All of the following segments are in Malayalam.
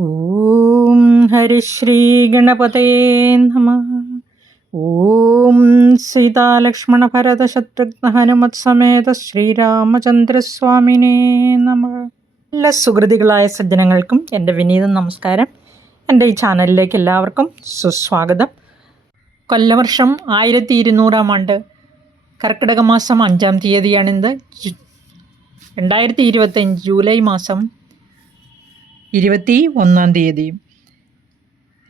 ഓം ഹരിശ്രീ ഗണപതേ നമഃ. ഓം സീതാലക്ഷ്മണ ഭരത ശത്രുഘ്ന ഹനുമത് സമേത ശ്രീരാമചന്ദ്രസ്വാമിനേ നമഃ. എല്ലാ സുഹൃതികളായ സജ്ജനങ്ങൾക്കും എൻ്റെ വിനീത നമസ്കാരം. എൻ്റെ ഈ ചാനലിലേക്ക് എല്ലാവർക്കും സുസ്വാഗതം. കൊല്ലവർഷം 1200 ആണ്ട് കർക്കിടക മാസം 5-ാം തീയതിയാണിന്ന്. 2025 ജൂലൈ മാസം 21-ാം തീയതിയും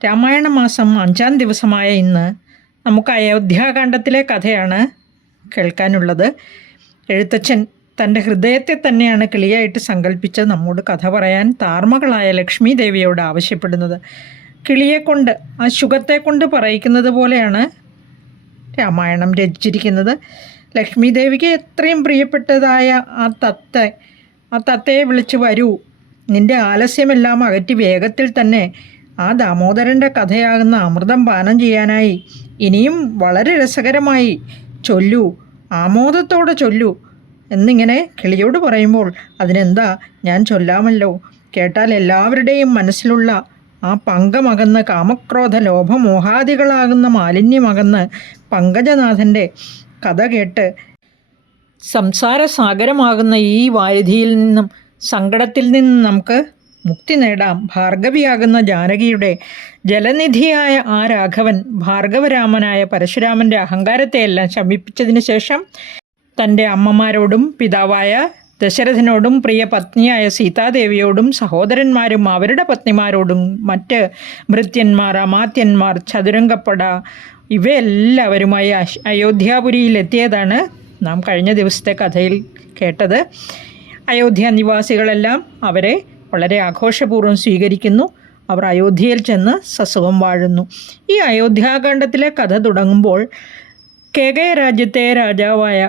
രാമായണ മാസം 5-ാം ദിവസമായ ഇന്ന് നമുക്ക് അയോധ്യാകാന്ഡത്തിലെ കഥയാണ് കേൾക്കാനുള്ളത്. എഴുത്തച്ഛൻ തൻ്റെ ഹൃദയത്തെ തന്നെയാണ് കിളിയായിട്ട് സങ്കല്പിച്ച് നമ്മോട് കഥ പറയാൻ താർമകളായ ലക്ഷ്മി ദേവിയോട് ആവശ്യപ്പെടുന്നത്. കിളിയെക്കൊണ്ട്, ആ ശുഗത്തെ കൊണ്ട് പറയിക്കുന്നത് പോലെയാണ് രാമായണം രചിച്ചിരിക്കുന്നത്. ലക്ഷ്മി ദേവിക്ക് എത്രയും പ്രിയപ്പെട്ടതായ ആ തത്തയെ വിളിച്ച് വരൂ, നിന്റെ ആലസ്യമെല്ലാം അകറ്റി വേഗത്തിൽ തന്നെ ആ ദാമോദരൻ്റെ കഥയാകുന്ന അമൃതം പാനം ചെയ്യാനായി ഇനിയും വളരെ രസകരമായി ചൊല്ലൂ, ആമോദത്തോടെ ചൊല്ലൂ എന്നിങ്ങനെ കിളിയോട് പറയുമ്പോൾ അതിനെന്താ, ഞാൻ ചൊല്ലാമല്ലോ, കേട്ടാൽ എല്ലാവരുടെയും മനസ്സിലുള്ള ആ പങ്കമകന്ന് കാമക്രോധ ലോഭമോഹാദികളാകുന്ന മാലിന്യമകന്ന് പങ്കജനാഥൻ്റെ കഥ കേട്ട് സംസാരസാഗരമാകുന്ന ഈ വാരിധിയിൽ നിന്നും സങ്കടത്തിൽ നിന്ന് നമുക്ക് മുക്തി നേടാം. ഭാർഗവിയാകുന്ന ജാനകിയുടെ ജലനിധിയായ ആ രാഘവൻ ഭാർഗവരാമനായ പരശുരാമൻ്റെ അഹങ്കാരത്തെയെല്ലാം ശമിപ്പിച്ചതിന് ശേഷം തൻ്റെ അമ്മമാരോടും പിതാവായ ദശരഥനോടും പ്രിയ പത്നിയായ സീതാദേവിയോടും സഹോദരന്മാരും അവരുടെ പത്നിമാരോടും മറ്റ് ഭൃത്യന്മാർ, അമാത്യന്മാർ, ചതുരംഗപ്പട ഇവയെല്ലാവരുമായി അയോധ്യാപുരിയിലെത്തിയതാണ് നാം കഴിഞ്ഞ ദിവസത്തെ കഥയിൽ കേട്ടത്. അയോധ്യ നിവാസികളെല്ലാം അവരെ വളരെ ആഘോഷപൂർവ്വം സ്വീകരിക്കുന്നു. അവർ അയോധ്യയിൽ ചെന്ന് സസുഖം വാഴുന്നു. ഈ അയോധ്യാകാന്ഡത്തിലെ കഥ തുടങ്ങുമ്പോൾ കേകയ രാജ്യത്തെ രാജാവായ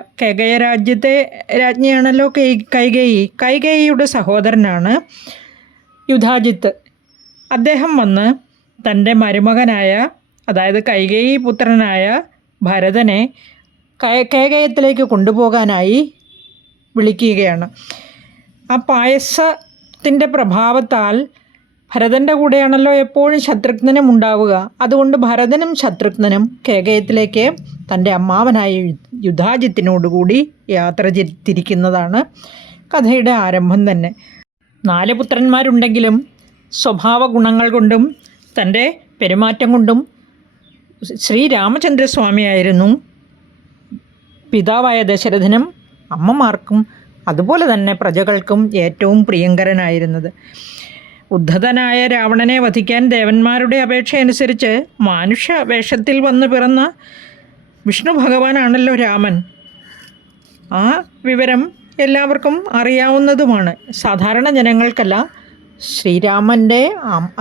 രാജ്യത്തെ രാജ്ഞിയാണല്ലോ കൈകേയിയുടെ സഹോദരനാണ് യുധാജിത്ത്. അദ്ദേഹം വന്ന് തൻ്റെ മരുമകനായ, അതായത് കൈകേയി പുത്രനായ ഭരതനെ കേകയത്തിലേക്ക് കൊണ്ടുപോകാനായി വിളിക്കുകയാണ്. ആ പായസത്തിൻ്റെ പ്രഭാവത്താൽ ഭരതൻ്റെ കൂടെയാണല്ലോ എപ്പോഴും ശത്രുഘ്നനും ഉണ്ടാവുക. അതുകൊണ്ട് ഭരതനും ശത്രുഘ്നനും കേകയത്തിലേക്ക് തൻ്റെ അമ്മാവനായ യുധാജിത്തിനോടുകൂടി യാത്ര തിരിക്കുന്നതാണ് കഥയുടെ ആരംഭം തന്നെ. 4 പുത്രന്മാരുണ്ടെങ്കിലും സ്വഭാവ ഗുണങ്ങൾ കൊണ്ടും തൻ്റെ പെരുമാറ്റം കൊണ്ടും ശ്രീരാമചന്ദ്രസ്വാമിയായിരുന്നു പിതാവായ ദശരഥനും അമ്മമാർക്കും അതുപോലെ തന്നെ പ്രജകൾക്കും ഏറ്റവും പ്രിയങ്കരനായിരുന്നത്. ഉദ്ധതനായ രാവണനെ വധിക്കാൻ ദേവന്മാരുടെ അപേക്ഷയനുസരിച്ച് മാനുഷ്യ വേഷത്തിൽ വന്ന് പിറന്ന വിഷ്ണു ഭഗവാനാണല്ലോ രാമൻ. ആ വിവരം എല്ലാവർക്കും അറിയാവുന്നതുമാണ്. സാധാരണ ജനങ്ങൾക്കല്ല, ശ്രീരാമൻ്റെ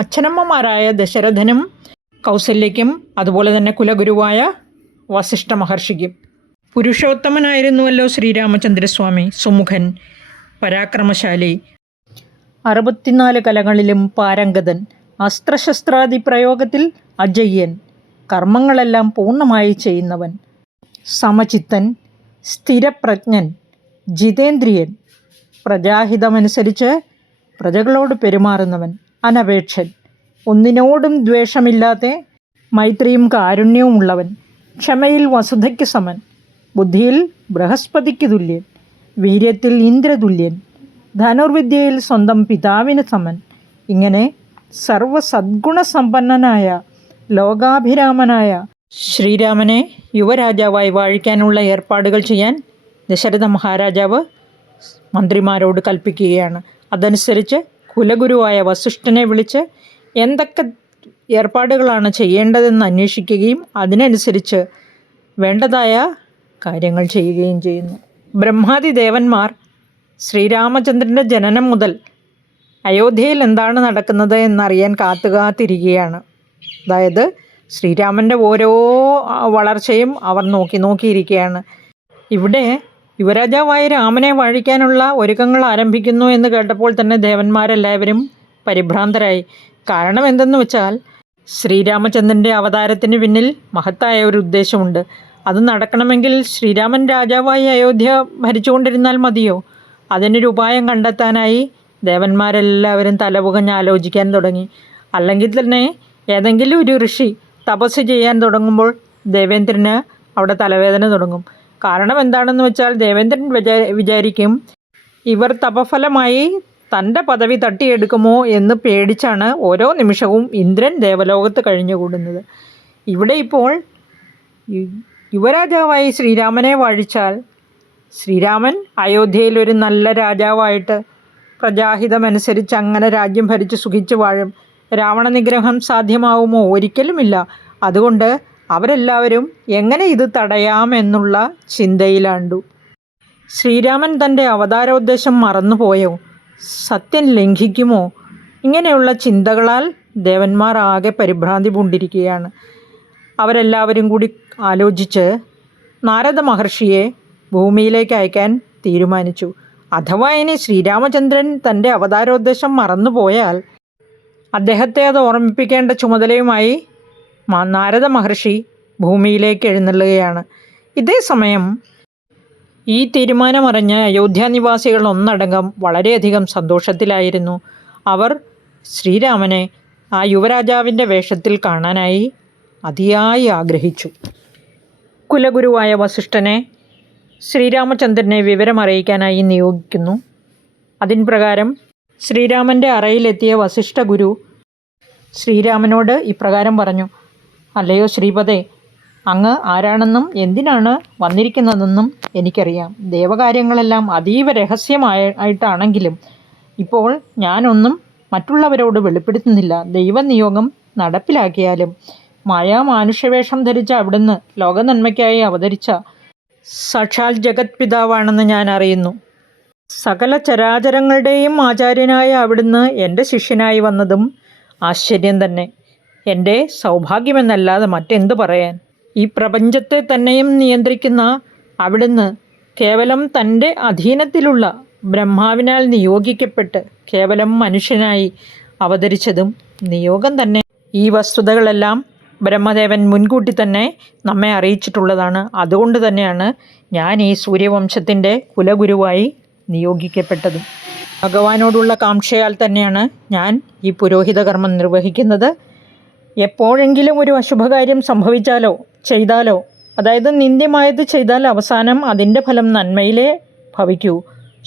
അച്ഛനമ്മമാരായ ദശരഥനും കൗസല്യയ്ക്കും അതുപോലെ തന്നെ കുലഗുരുവായ വസിഷ്ഠ മഹർഷിക്കും. പുരുഷോത്തമനായിരുന്നുവല്ലോ ശ്രീരാമചന്ദ്രസ്വാമി, സുമുഖൻ, പരാക്രമശാലി, 64 കലകളിലും പാരംഗതൻ, അസ്ത്രശസ്ത്രാദി പ്രയോഗത്തിൽ അജയ്യൻ, കർമ്മങ്ങളെല്ലാം പൂർണ്ണമായി ചെയ്യുന്നവൻ, സമചിത്തൻ, സ്ഥിരപ്രജ്ഞൻ, ജിതേന്ദ്രിയൻ, പ്രജാഹിതമനുസരിച്ച് പ്രജകളോട് പെരുമാറുന്നവൻ, അനപേക്ഷൻ, ഒന്നിനോടും ദ്വേഷമില്ലാത്ത മൈത്രിയും കാരുണ്യവും ഉള്ളവൻ, ക്ഷമയിൽ വസുധയ്ക്ക് സമൻ, ബുദ്ധിയിൽ ബൃഹസ്പതിക്ക് തുല്യൻ, വീര്യത്തിൽ ഇന്ദ്രതുല്യൻ, ധനുർവിദ്യയിൽ സ്വന്തം പിതാവിന് സമൻ. ഇങ്ങനെ സർവസദ്ഗുണസമ്പന്നനായ ലോകാഭിരാമനായ ശ്രീരാമനെ യുവരാജാവായി വാഴിക്കാനുള്ള ഏർപ്പാടുകൾ ചെയ്യാൻ ദശരഥ മഹാരാജാവ് മന്ത്രിമാരോട് കൽപ്പിക്കുകയാണ്. അതനുസരിച്ച് കുലഗുരുവായ വസിഷ്ഠനെ വിളിച്ച് എന്തൊക്കെ ഏർപ്പാടുകളാണ് ചെയ്യേണ്ടതെന്ന് അന്വേഷിക്കുകയും അതിനനുസരിച്ച് വേണ്ടതായ കാര്യങ്ങൾ ചെയ്യുകയും ചെയ്യുന്നു. ബ്രഹ്മാദി ദേവന്മാർ ശ്രീരാമചന്ദ്രൻ്റെ ജനനം മുതൽ അയോധ്യയിൽ എന്താണ് നടക്കുന്നത് എന്നറിയാൻ കാത്തിരിക്കുകയാണ്. അതായത് ശ്രീരാമൻ്റെ ഓരോ വളർച്ചയും അവർ നോക്കിയിരിക്കുകയാണ്. ഇവിടെ യുവരാജാവായ രാമനെ വാഴിക്കാനുള്ള ഒരുക്കങ്ങൾ ആരംഭിക്കുന്നു എന്ന് കേട്ടപ്പോൾ തന്നെ ദേവന്മാരെല്ലാവരും പരിഭ്രാന്തരായി. കാരണം എന്തെന്ന് വെച്ചാൽ ശ്രീരാമചന്ദ്രൻ്റെ അവതാരത്തിന് പിന്നിൽ മഹത്തായ ഒരു ഉദ്ദേശമുണ്ട്. അത് നടക്കണമെങ്കിൽ ശ്രീരാമൻ രാജാവായി അയോധ്യ ഭരിച്ചുകൊണ്ടിരുന്നാൽ മതിയോ? അതിനൊരു ഉപായം കണ്ടെത്താനായി ദേവന്മാരെല്ലാവരും തലപുകഞ്ഞ് ആലോചിക്കാൻ തുടങ്ങി. അല്ലെങ്കിൽ തന്നെ ഏതെങ്കിലും ഒരു ഋഷി തപസ് ചെയ്യാൻ തുടങ്ങുമ്പോൾ ദേവേന്ദ്രന് അവിടെ തലവേദന തുടങ്ങും. കാരണം എന്താണെന്ന് വെച്ചാൽ ദേവേന്ദ്രൻ വിചാരിക്കും ഇവർ തപഫലമായി തൻ്റെ പദവി തട്ടിയെടുക്കുമോ എന്ന് പേടിച്ചാണ് ഓരോ നിമിഷവും ഇന്ദ്രൻ ദേവലോകത്ത് കഴിഞ്ഞുകൂടുന്നത്. ഇവിടെ ഇപ്പോൾ യുവരാജാവായി ശ്രീരാമനെ വാഴിച്ചാൽ ശ്രീരാമൻ അയോധ്യയിൽ ഒരു നല്ല രാജാവായിട്ട് പ്രജാഹിതമനുസരിച്ച് അങ്ങനെ രാജ്യം ഭരിച്ച് സുഖിച്ച് വാഴും. രാവണ നിഗ്രഹം സാധ്യമാവുമോ? ഒരിക്കലുമില്ല. അതുകൊണ്ട് അവരെല്ലാവരും എങ്ങനെ ഇത് തടയാമെന്നുള്ള ചിന്തയിലാണ്ടു. ശ്രീരാമൻ തൻ്റെ അവതാരോദ്ദേശം മറന്നുപോയോ? സത്യം ലംഘിക്കുമോ? ഇങ്ങനെയുള്ള ചിന്തകളാൽ ദേവന്മാർ ആകെ പരിഭ്രാന്തി പൂണ്ടിരിക്കുകയാണ്. അവരെല്ലാവരും കൂടി ആലോചിച്ച് നാരദ മഹർഷിയെ ഭൂമിയിലേക്ക് അയക്കാൻ തീരുമാനിച്ചു. അഥവാ ഇനി ശ്രീരാമചന്ദ്രൻ തൻ്റെ അവതാരോദ്ദേശം മറന്നുപോയാൽ അദ്ദേഹത്തെ അത് ഓർമ്മിപ്പിക്കേണ്ട ചുമതലയുമായി നാരദ മഹർഷി ഭൂമിയിലേക്ക് എഴുന്നള്ളുകയാണ്. ഇതേ സമയം ഈ തീരുമാനമറിഞ്ഞ അയോധ്യാനിവാസികൾ ഒന്നടങ്കം വളരെയധികം സന്തോഷത്തിലായിരുന്നു. അവർ ശ്രീരാമനെ ആ യുവരാജാവിൻ്റെ വേഷത്തിൽ കാണാനായി അതിയായി ആഗ്രഹിച്ചു. കുലഗുരുവായ വസിഷ്ഠനെ ശ്രീരാമചന്ദ്രനെ വിവരമറിയിക്കാനായി നിയോഗിക്കുന്നു. അതിൻ പ്രകാരം ശ്രീരാമൻ്റെ അറയിലെത്തിയ വസിഷ്ഠ ഗുരു ശ്രീരാമനോട് ഇപ്രകാരം പറഞ്ഞു: അല്ലയോ ശ്രീപദേ, അങ്ങ് ആരാണെന്നും എന്തിനാണ് വന്നിരിക്കുന്നതെന്നും എനിക്കറിയാം. ദേവകാര്യങ്ങളെല്ലാം അതീവ രഹസ്യമായിട്ടാണെങ്കിലും ഇപ്പോൾ ഞാനൊന്നും മറ്റുള്ളവരോട് വെളിപ്പെടുത്തുന്നില്ല. ദൈവനിയോഗം നടപ്പിലാക്കിയാലും മാനുഷ്യവേഷം ധരിച്ച അവിടുന്ന് ലോകനന്മയ്ക്കായി അവതരിച്ച സാക്ഷാൽ ജഗത് പിതാവാണെന്ന് ഞാൻ അറിയുന്നു. സകല ചരാചരങ്ങളുടെയും ആചാര്യനായ അവിടുന്ന് എൻ്റെ ശിഷ്യനായി വന്നതും ആശ്ചര്യം തന്നെ. എൻ്റെ സൗഭാഗ്യമെന്നല്ലാതെ മറ്റെന്തു പറയാൻ. ഈ പ്രപഞ്ചത്തെ തന്നെയും നിയന്ത്രിക്കുന്ന അവിടുന്ന് കേവലം തൻ്റെ അധീനത്തിലുള്ള ബ്രഹ്മാവിനാൽ നിയോഗിക്കപ്പെട്ട് കേവലം മനുഷ്യനായി അവതരിച്ചതും നിയോഗം തന്നെ. ഈ വസ്തുതകളെല്ലാം ബ്രഹ്മദേവൻ മുൻകൂട്ടി തന്നെ നമ്മെ അറിയിച്ചിട്ടുള്ളതാണ്. അതുകൊണ്ട് തന്നെയാണ് ഞാൻ ഈ സൂര്യവംശത്തിൻ്റെ കുലഗുരുവായി നിയോഗിക്കപ്പെട്ടതും. ഭഗവാനോടുള്ള കാംക്ഷയാൽ തന്നെയാണ് ഞാൻ ഈ പുരോഹിത കർമ്മം നിർവഹിക്കുന്നത്. എപ്പോഴെങ്കിലും ഒരു അശുഭകാര്യം ചെയ്താലോ അതായത് നിന്ദ്യമായത് ചെയ്താൽ അവസാനം അതിൻ്റെ ഫലം നന്മയിലേ ഭവിക്കൂ,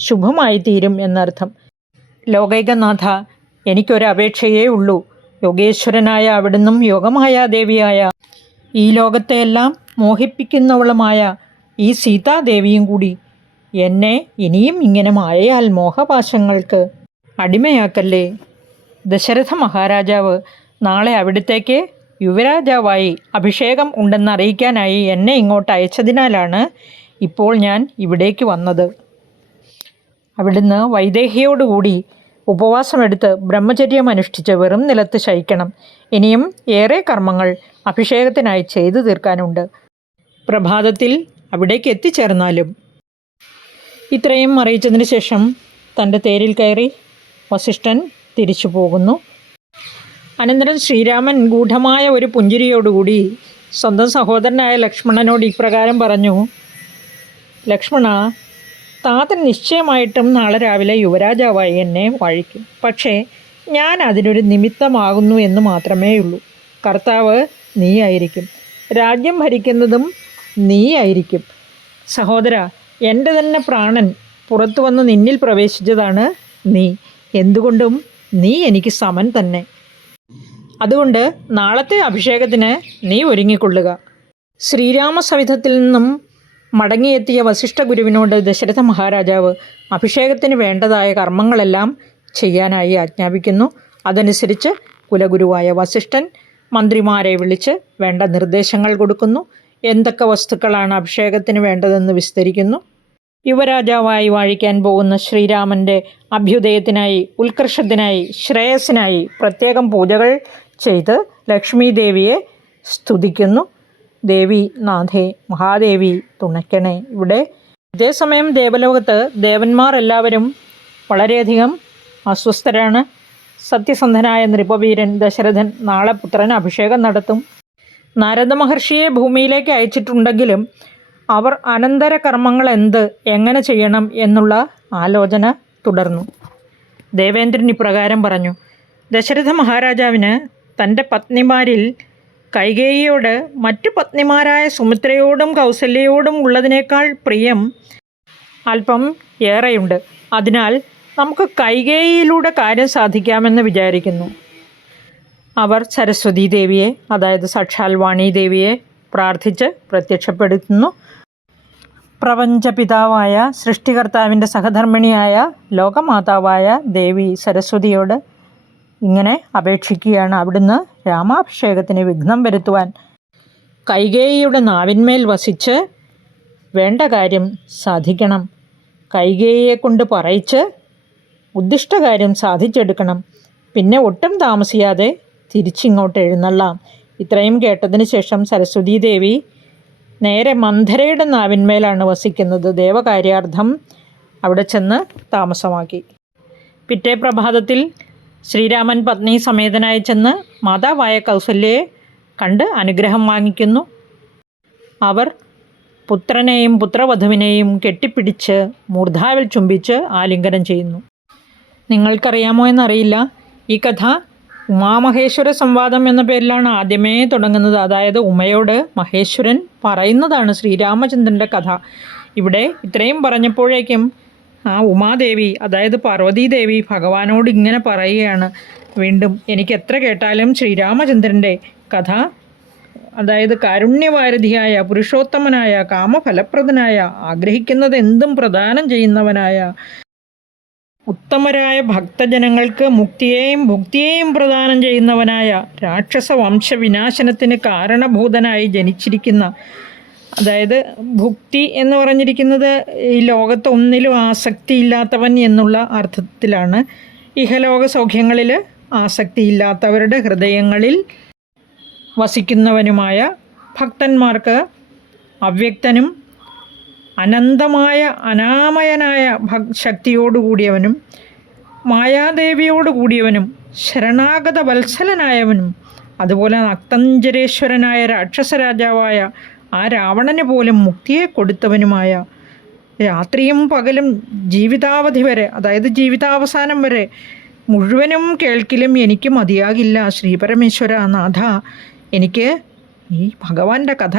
ശുഭമായി തീരും എന്നർത്ഥം. ലോകൈകനാഥ, എനിക്കൊരപേക്ഷയേ ഉള്ളൂ. യോഗേശ്വരനായ അവിടുന്നും യോഗമായ ദേവിയായ ഈ ലോകത്തെയെല്ലാം മോഹിപ്പിക്കുന്നവളുമായ ഈ സീതാദേവിയും കൂടി എന്നെ ഇനിയും ഇങ്ങനെ മായയാൽ മോഹപാശങ്ങൾക്ക് അടിമയാക്കല്ലേ. ദശരഥ മഹാരാജാവ് നാളെ അവിടുത്തേക്ക് യുവരാജാവായി അഭിഷേകം ഉണ്ടെന്നറിയിക്കാനായി എന്നെ ഇങ്ങോട്ട് അയച്ചതിനാലാണ് ഇപ്പോൾ ഞാൻ ഇവിടേക്ക് വന്നത്. അവിടുന്ന് വൈദേഹിയോടുകൂടി ഉപവാസമെടുത്ത് ബ്രഹ്മചര്യം അനുഷ്ഠിച്ച് വെറും നിലത്ത് ശയിക്കണം. ഇനിയും ഏറെ കർമ്മങ്ങൾ അഭിഷേകത്തിനായി ചെയ്തു തീർക്കാനുണ്ട്. പ്രഭാതത്തിൽ അവിടേക്ക് എത്തിച്ചേർന്നാലും. ഇത്രയും അറിയിച്ചതിന് ശേഷം തൻ്റെ തേരിൽ കയറി വസിഷ്ഠൻ തിരിച്ചു പോകുന്നു. അനന്തരം ശ്രീരാമൻ ഗൂഢമായ ഒരു പുഞ്ചിരിയോടുകൂടി സ്വന്തം സഹോദരനായ ലക്ഷ്മണനോട് ഇപ്രകാരം പറഞ്ഞു: ലക്ഷ്മണ, താതൻ നിശ്ചയമായിട്ടും നാളെ രാവിലെ യുവരാജാവായി എന്നെ വാഴിക്കും. പക്ഷേ ഞാൻ അതിനൊരു നിമിത്തമാകുന്നു എന്ന് മാത്രമേയുള്ളൂ. കർത്താവ് നീയായിരിക്കും, രാജ്യം ഭരിക്കുന്നതും നീയായിരിക്കും. സഹോദര, എൻ്റെ തന്നെ പ്രാണൻ പുറത്തു വന്ന് നിന്നിൽ പ്രവേശിച്ചതാണ് നീ. എന്തുകൊണ്ടും നീ എനിക്ക് സമൻ തന്നെ. അതുകൊണ്ട് നാളത്തെ അഭിഷേകത്തിന് നീ ഒരുങ്ങിക്കൊള്ളുക. ശ്രീരാമസവിധത്തിൽ നിന്നും മടങ്ങിയെത്തിയ വസിഷ്ഠ ഗുരുവിനോട് ദശരഥ മഹാരാജാവ് അഭിഷേകത്തിന് വേണ്ടതായ കർമ്മങ്ങളെല്ലാം ചെയ്യാനായി ആജ്ഞാപിക്കുന്നു. അതനുസരിച്ച് കുലഗുരുവായ വസിഷ്ഠൻ മന്ത്രിമാരെ വിളിച്ച് വേണ്ട നിർദ്ദേശങ്ങൾ കൊടുക്കുന്നു. എന്തൊക്കെ വസ്തുക്കളാണ് അഭിഷേകത്തിന് വേണ്ടതെന്ന് വിസ്തരിക്കുന്നു. യുവരാജാവായി വാഴിക്കാൻ പോകുന്ന ശ്രീരാമൻ്റെ അഭ്യുദയത്തിനായി, ഉത്കർഷത്തിനായി, ശ്രേയസ്സിനായി പ്രത്യേകം പൂജകൾ ചെയ്ത് ലക്ഷ്മി ദേവിയെ സ്തുതിക്കുന്നു. ദേവി നാഥേ, മഹാദേവി തുണയ്ക്കണേ. ഇതേസമയം ദേവലോകത്ത് ദേവന്മാർ എല്ലാവരും വളരെയധികം അസ്വസ്ഥരാണ്. സത്യസന്ധനായ നൃപവീരൻ ദശരഥൻ നാളെ പുത്രന് അഭിഷേകം നടത്തും. നാരദ മഹർഷിയെ ഭൂമിയിലേക്ക് അയച്ചിട്ടുണ്ടെങ്കിലും അവർ അനന്തര കർമ്മങ്ങൾ എങ്ങനെ ചെയ്യണം എന്നുള്ള ആലോചന തുടർന്നു. ദേവേന്ദ്രൻ ഇപ്രകാരം പറഞ്ഞു. ദശരഥ മഹാരാജാവിന് തൻ്റെ പത്നിമാരിൽ കൈകേയിയോട് മറ്റു പത്നിമാരായ സുമിത്രയോടും കൗസല്യയോടും ഉള്ളതിനേക്കാൾ പ്രിയം അല്പം ഏറെയുണ്ട്. അതിനാൽ നമുക്ക് കൈകേയിയിലൂടെ കാര്യം സാധിക്കാമെന്ന് വിചാരിക്കുന്നു. അവർ സരസ്വതീ ദേവിയെ, അതായത് സാക്ഷാൽ വാണീ ദേവിയെ പ്രാർത്ഥിച്ച് പ്രത്യക്ഷപ്പെടുത്തുന്നു. പ്രപഞ്ചപിതാവായ സൃഷ്ടികർത്താവിൻ്റെ സഹധർമ്മിണിയായ ലോകമാതാവായ ദേവി സരസ്വതിയോട് ഇങ്ങനെ അപേക്ഷിക്കുകയാണ്. അവിടുന്ന് രാമാഭിഷേകത്തിന് വിഘ്നം വരുത്തുവാൻ കൈകേയിയുടെ നാവിന്മേൽ വസിച്ച് വേണ്ട കാര്യം സാധിക്കണം. കൈകേയിയെ കൊണ്ട് പറയിച്ച് ഉദ്ദിഷ്ടകാര്യം സാധിച്ചെടുക്കണം. പിന്നെ ഒട്ടും താമസിയാതെ തിരിച്ചിങ്ങോട്ട് എഴുന്നള്ളാം. ഇത്രയും കേട്ടതിന് ശേഷം സരസ്വതീ ദേവി നേരെ മന്ധരയുടെ നാവിന്മേലാണ് വസിക്കുന്നത്. ദേവകാര്യാർത്ഥം അവിടെ ചെന്ന് താമസമാക്കി. പിറ്റേ പ്രഭാതത്തിൽ ശ്രീരാമൻ പത്നി സമേതനായി ചെന്ന് മാതാവായ കൗസല്യയെ കണ്ട് അനുഗ്രഹം വാങ്ങിക്കുന്നു. അവർ പുത്രനെയും പുത്രവധുവിനെയും കെട്ടിപ്പിടിച്ച് മൂർധാവിൽ ചുംബിച്ച് ആലിംഗനം ചെയ്യുന്നു. നിങ്ങൾക്കറിയാമോ എന്നറിയില്ല, ഈ കഥ ഉമാമഹേശ്വര സംവാദം എന്ന പേരിലാണ് ആദ്യമേ തുടങ്ങുന്നത്. അതായത് ഉമയോട് മഹേശ്വരൻ പറയുന്നതാണ് ശ്രീരാമചന്ദ്രൻ്റെ കഥ. ഇവിടെ ഇത്രയും പറഞ്ഞപ്പോഴേക്കും ആ ഉമാദേവി, അതായത് പാർവതീദേവി ഭഗവാനോട് ഇങ്ങനെ പറയുകയാണ് വീണ്ടും, എനിക്ക് എത്ര കേട്ടാലും ശ്രീരാമചന്ദ്രൻ്റെ കഥ, അതായത് കാരുണ്യവാരിധിയായ പുരുഷോത്തമനായ കാമഫലപ്രദനായ ആഗ്രഹിക്കുന്നത് എന്തും പ്രദാനം ചെയ്യുന്നവനായ ഉത്തമരായ ഭക്തജനങ്ങൾക്ക് മുക്തിയെയും ഭുക്തിയെയും പ്രദാനം ചെയ്യുന്നവനായ രാക്ഷസ വംശവിനാശനത്തിന് കാരണഭൂതനായി ജനിച്ചിരിക്കുന്ന, അതായത് ഭുക്തി എന്ന് പറഞ്ഞിരിക്കുന്നത് ഈ ലോകത്ത് ഒന്നിലും ആസക്തിയില്ലാത്തവൻ എന്നുള്ള അർത്ഥത്തിലാണ്. ഇഹലോക സൗഖ്യങ്ങളിൽ ആസക്തിയില്ലാത്തവരുടെ ഹൃദയങ്ങളിൽ വസിക്കുന്നവനുമായ ഭക്തന്മാർക്ക് അവ്യക്തനും അനന്തമായ അനാമയനായ ശക്തിയോടുകൂടിയവനും മായാദേവിയോടുകൂടിയവനും ശരണാഗത വത്സലനായവനും അതുപോലെ നക്തഞ്ചരേശ്വരനായ രാക്ഷസരാജാവായ ആ രാവണന് പോലും മുക്തിയെ കൊടുത്തവനുമായ, രാത്രിയും പകലും ജീവിതാവധി വരെ, അതായത് ജീവിതാവസാനം വരെ മുഴുവനും കേൾക്കിലും എനിക്ക് മതിയാകില്ല ശ്രീപരമേശ്വര നാഥ. എനിക്ക് ഈ ഭഗവാന്റെ കഥ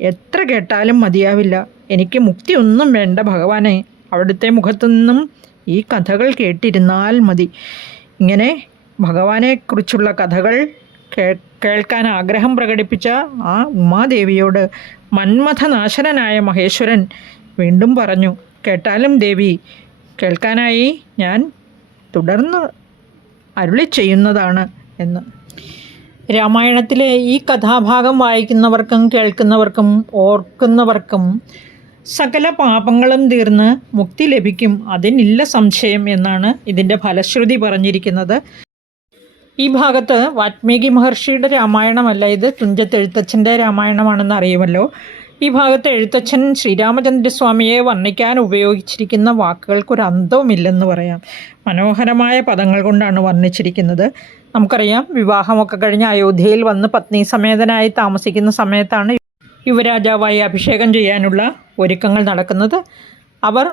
എത്ര കേട്ടാലും മതിയാവില്ല. എനിക്ക് മുക്തി ഒന്നും വേണ്ട ഭഗവാനെ, അവിടുത്തെ മുഖത്തു നിന്നും ഈ കഥകൾ കേട്ടിരുന്നാൽ മതി. ഇങ്ങനെ ഭഗവാനെക്കുറിച്ചുള്ള കഥകൾ കേൾക്കാൻ ആഗ്രഹം പ്രകടിപ്പിച്ച ആ ഉമാദേവിയോട് മന്മഥനാശനനായ മഹേശ്വരൻ വീണ്ടും പറഞ്ഞു, കേട്ടാലും ദേവി, കേൾക്കാനായി ഞാൻ തുടർന്ന് അരുളി ചെയ്യുന്നതാണ് എന്ന്. രാമായണത്തിലെ ഈ കഥാഭാഗം വായിക്കുന്നവർക്കും കേൾക്കുന്നവർക്കും ഓർക്കുന്നവർക്കും സകല പാപങ്ങളും തീർന്ന് മുക്തി ലഭിക്കും, അതിനില്ല സംശയം എന്നാണ് ഇതിൻ്റെ ഫലശ്രുതി പറഞ്ഞിരിക്കുന്നത്. ഈ ഭാഗത്ത് വാൽമീകി മഹർഷിയുടെ രാമായണമല്ല, ഇത് തുഞ്ചത്തെഴുത്തച്ഛൻ്റെ രാമായണമാണെന്ന് അറിയുമല്ലോ. ഈ ഭാഗത്ത് എഴുത്തച്ഛൻ ശ്രീരാമചന്ദ്രസ്വാമിയെ വർണ്ണിക്കാൻ ഉപയോഗിച്ചിരിക്കുന്ന വാക്കുകൾക്കൊരു അന്തവുമില്ലെന്ന് പറയാം. മനോഹരമായ പദങ്ങൾ കൊണ്ടാണ് വർണ്ണിച്ചിരിക്കുന്നത്. നമുക്കറിയാം, വിവാഹമൊക്കെ കഴിഞ്ഞ് അയോധ്യയിൽ വന്ന് പത്നി സമേതനായി താമസിക്കുന്ന സമയത്താണ് യുവരാജാവായി അഭിഷേകം ചെയ്യാനുള്ള ഒരുക്കങ്ങൾ നടക്കുന്നത്. അവർ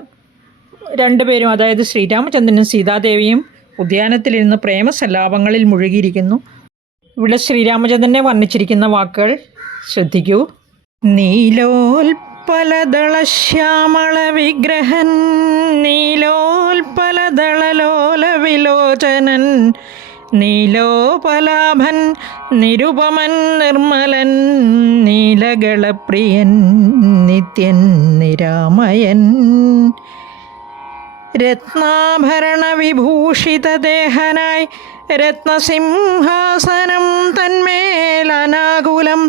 രണ്ടുപേരും, അതായത് ശ്രീരാമചന്ദ്രനും സീതാദേവിയും ഉദ്യാനത്തിലിരുന്ന് പ്രേമസല്ലാപങ്ങളിൽ മുഴുകിയിരിക്കുന്നു. ഇവിടെ ശ്രീരാമചന്ദ്രനെ വർണ്ണിച്ചിരിക്കുന്ന വാക്കുകൾ ശ്രദ്ധിക്കൂ. നീലോൽപലദളശ്യാമള വിഗ്രഹൻ നീലോൽപലദളലോലവിലോചനൻ നീലോപലാഭൻ നിരുപമൻ നിർമ്മലൻ നീലകളപ്രിയൻ നിത്യൻ നിരാമയൻ രത്നാഭരണ വിഭൂഷിതദേഹനായി രത്നസിംഹാസനം തന്മേലനാകുലം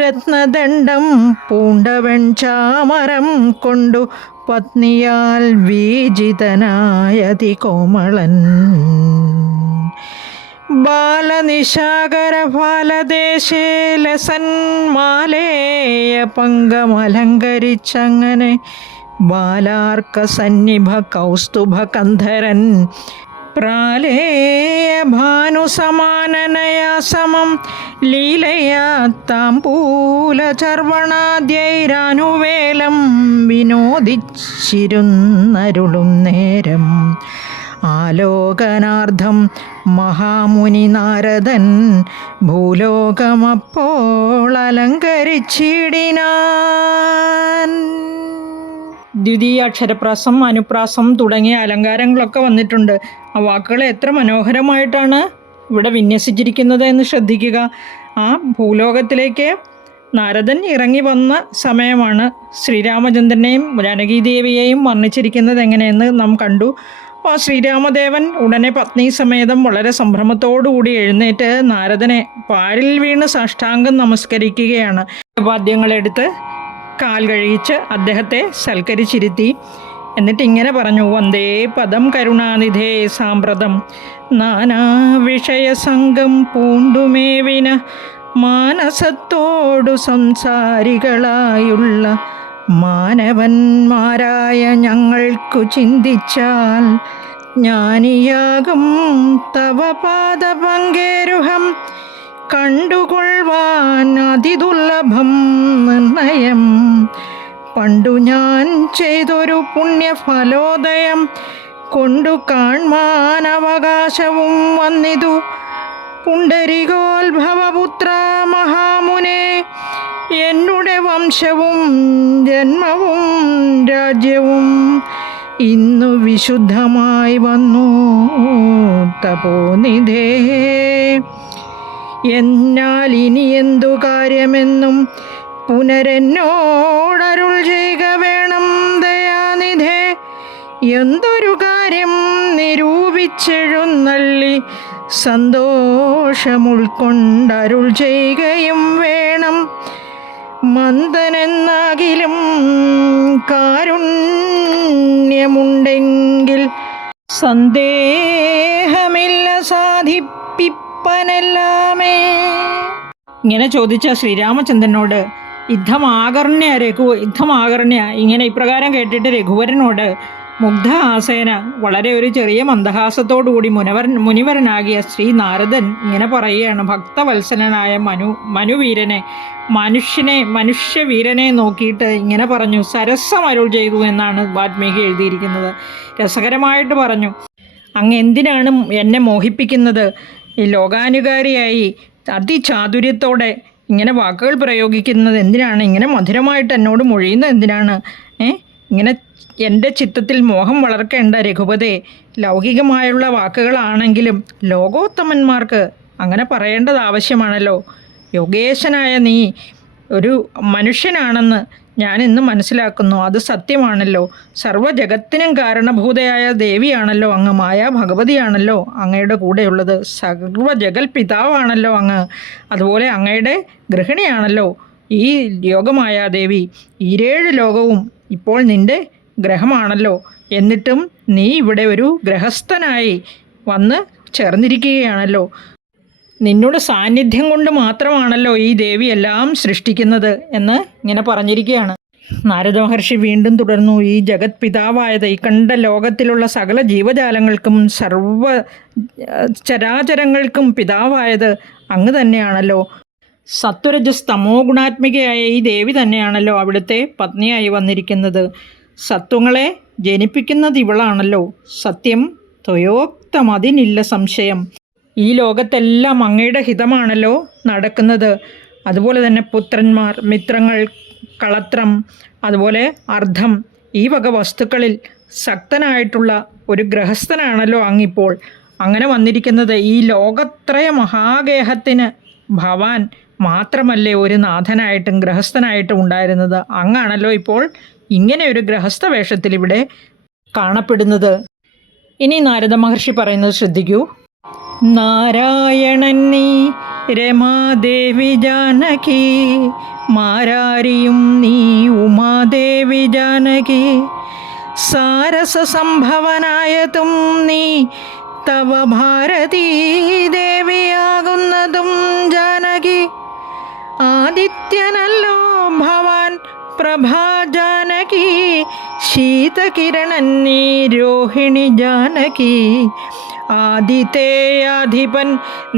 രത്നദണ്ഡം പൂണ്ടവൻ ചാമരം കൊണ്ടു പത്നിയാൽ വീജിതനായതി കോമളൻ ബാലനിശാകര ഫാലദേശേ ലസന്മാലേയ പങ്കമലങ്കരിച്ചങ്ങനെ ബാലാർക്ക സന്നിഭ കൗസ്തുഭ കന്ധരൻ പ്രാലേയ ഭാനുസമാനനയാ സമം ലീലയാ താംബൂലചർവണാദ്യൈരാനുവേലം വിനോദിച്ചിരുന്നരുളും നേരം ആലോകനാർത്ഥം മഹാമുനി നാരദൻ ഭൂലോകമപ്പോൾ അലങ്കരിച്ചിടിനാൻ. ദ്വിതീയാക്ഷരപ്രാസം, അനുപ്രാസം തുടങ്ങിയ അലങ്കാരങ്ങളൊക്കെ വന്നിട്ടുണ്ട്. ആ വാക്കുകളെ എത്ര മനോഹരമായിട്ടാണ് ഇവിടെ വിന്യസിച്ചിരിക്കുന്നത് എന്ന് ശ്രദ്ധിക്കുക. ആ ഭൂലോകത്തിലേക്ക് നാരദൻ ഇറങ്ങി വന്ന സമയമാണ് ശ്രീരാമചന്ദ്രനെയും ജാനകീദേവിയെയും വർണ്ണിച്ചിരിക്കുന്നത് എങ്ങനെയെന്ന് നാം കണ്ടു. അപ്പോൾ ആ ശ്രീരാമദേവൻ ഉടനെ പത്നി സമേതം വളരെ സംഭ്രമത്തോടുകൂടി എഴുന്നേറ്റ് നാരദനെ പാരിൽ വീണ് സാഷ്ടാംഗം നമസ്കരിക്കുകയാണ്. വാദ്യങ്ങളെടുത്ത് കാൽ കഴിയിച്ച് അദ്ദേഹത്തെ സൽക്കരിച്ചിരുത്തി. എന്നിട്ട് ഇങ്ങനെ പറഞ്ഞു: വന്ദേ പദം കരുണാനിധേ സാമ്പ്രതം നാനാവിഷയസംഗം പൂണ്ടുമേവിന മാനസത്തോടു സംസാരികളായുള്ള മാനവന്മാരായ ഞങ്ങൾക്കു ചിന്തിച്ചാൽ ജ്ഞാനിയാകും തവ പാദപങ്കേരുഹം കണ്ടുകൊള്ളുവാൻ അതിദുർലഭം നിർണയം. പണ്ടു ഞാൻ ചെയ്തൊരു പുണ്യഫലോദയം കൊണ്ടു കാൺമാൻ അവകാശവും വന്നിതു. പുണ്ടരികോത്ഭവപുത്ര മഹാമുനെ, എന്നുടെ വംശവും ജന്മവും രാജ്യവും ഇന്നു വിശുദ്ധമായി വന്നു തപോനിധേ. എന്നാൽ ഇനി എന്തു കാര്യമെന്നും പുനരെന്നോടരുൾ ചെയ്യുക വേണം ദയാനിധേ. എന്തൊരു കാര്യം നിരൂപിച്ചെഴുന്നള്ളി സന്തോഷമുൾക്കൊണ്ടരുൾ ചെയ്യുകയും വേണം. മന്ദനെന്നാകിലും കാരുണ്യമുണ്ടെങ്കിൽ സന്ദേഹമില്ല സാധിപ്പിപ്പനെല്ലാമേ. ഇങ്ങനെ ചോദിച്ച ശ്രീരാമചന്ദ്രനോട് യുദ്ധമാകർണ്യ ഇങ്ങനെ ഇപ്രകാരം കേട്ടിട്ട് രഘുവരനോട് മുഗ്ധഹാസേന വളരെ ഒരു ചെറിയ മന്ദഹാസത്തോടുകൂടി മുനിവരനാകിയ ശ്രീ നാരദൻ ഇങ്ങനെ പറയുകയാണ്. ഭക്തവത്സലനായ മനുവീരനെ മനുഷ്യവീരനെ നോക്കിയിട്ട് ഇങ്ങനെ പറഞ്ഞു: സരസം അരുൾ ചെയ്തു എന്നാണ് വാൽമീകി എഴുതിയിരിക്കുന്നത്. രസകരമായിട്ട് പറഞ്ഞു: അങ്ങ് എന്തിനാണ് എന്നെ മോഹിപ്പിക്കുന്നത്? ഈ ലോകാനുകാരിയായി അതിചാതുര്യത്തോടെ ഇങ്ങനെ വാക്കുകൾ പ്രയോഗിക്കുന്നത് എന്തിനാണ്? ഇങ്ങനെ മധുരമായിട്ട് എന്നോട് മൊഴിയുന്നത് എന്തിനാണ്? ഇങ്ങനെ എൻ്റെ ചിത്തത്തിൽ മോഹം വളർക്കേണ്ട രഘുപതേ. ലൗകികമായുള്ള വാക്കുകളാണെങ്കിലും ലോകോത്തമന്മാർക്ക് അങ്ങനെ പറയേണ്ടത് ആവശ്യമാണല്ലോ. യോഗേശനായ നീ ഒരു മനുഷ്യനാണെന്ന് ഞാൻ ഇന്ന് മനസ്സിലാക്കുന്നു. അത് സത്യമാണല്ലോ. സർവ്വജഗത്തിനും കാരണഭൂതയായ ദേവിയാണല്ലോ അങ്ങ്. മായാ ഭഗവതിയാണല്ലോ അങ്ങയുടെ കൂടെയുള്ളത്. സർവ്വജഗൽ പിതാവാണല്ലോ അങ്ങ്. അതുപോലെ അങ്ങയുടെ ഗൃഹിണിയാണല്ലോ ഈ യോഗമായ ദേവി. ഈരേഴ് ലോകവും ഇപ്പോൾ നിൻ്റെ ഗ്രഹമാണല്ലോ. എന്നിട്ടും നീ ഇവിടെ ഒരു ഗ്രഹസ്ഥനായി വന്ന് ചേർന്നിരിക്കുകയാണല്ലോ. നിന്നോട് സാന്നിധ്യം കൊണ്ട് മാത്രമാണല്ലോ ഈ ദേവി എല്ലാം സൃഷ്ടിക്കുന്നത് എന്ന് ഇങ്ങനെ പറഞ്ഞിരിക്കുകയാണ്. നാരദ മഹർഷി വീണ്ടും തുടർന്നു: ഈ ജഗത് പിതാവായത് ഈ കണ്ട ലോകത്തിലുള്ള സകല ജീവജാലങ്ങൾക്കും സർവ ചരാചരങ്ങൾക്കും പിതാവായത് അങ്ങ് തന്നെയാണല്ലോ. സത്വരജസ് തമോ ഗുണാത്മികയായ ഈ ദേവി തന്നെയാണല്ലോ അവിടുത്തെ പത്നിയായി വന്നിരിക്കുന്നത്. സത്വങ്ങളെ ജനിപ്പിക്കുന്നത് ഇവളാണല്ലോ. സത്യം ത്വയോക്തം, അതിനില്ല സംശയം. ഈ ലോകത്തെല്ലാം അങ്ങയുടെ ഹിതമാണല്ലോ നടക്കുന്നത്. അതുപോലെ തന്നെ പുത്രന്മാർ, മിത്രങ്ങൾ, കളത്രം, അതുപോലെ അർദ്ധം, ഈ വക വസ്തുക്കളിൽ ശക്തനായിട്ടുള്ള ഒരു ഗൃഹസ്ഥനാണല്ലോ അങ്ങിപ്പോൾ. അങ്ങനെ വന്നിരിക്കുന്നത് ഈ ലോകത്രയ മഹാഗേഹത്തിന് ഭവാൻ മാത്രമല്ലേ ഒരു നാഥനായിട്ടും ഗൃഹസ്ഥനായിട്ടും ഉണ്ടായിരുന്നത്. അങ്ങാണല്ലോ ഇപ്പോൾ ഇങ്ങനെ ഒരു ഗൃഹസ്ഥ വേഷത്തിൽ ഇവിടെ കാണപ്പെടുന്നത്. ഇനി നാരദ മഹർഷി പറയുന്നത് ശ്രദ്ധിക്കൂ. നാരായണൻ നീ രമാദേവി ജാനകി, മാരാരിയും നീ ഉമാദേവി ജാനകി, സാരസ സംഭവനായതും നീ തവ ഭാരതീ ദേവിയാകുന്നതും ജാനകി. ആദിത്യനല്ലോ ഭവാൻ പ്രഭാ ജാനകി, ശീതകിരണൻ നീ രോഹിണി ജാനകി, ആദിതേയാധിപൻ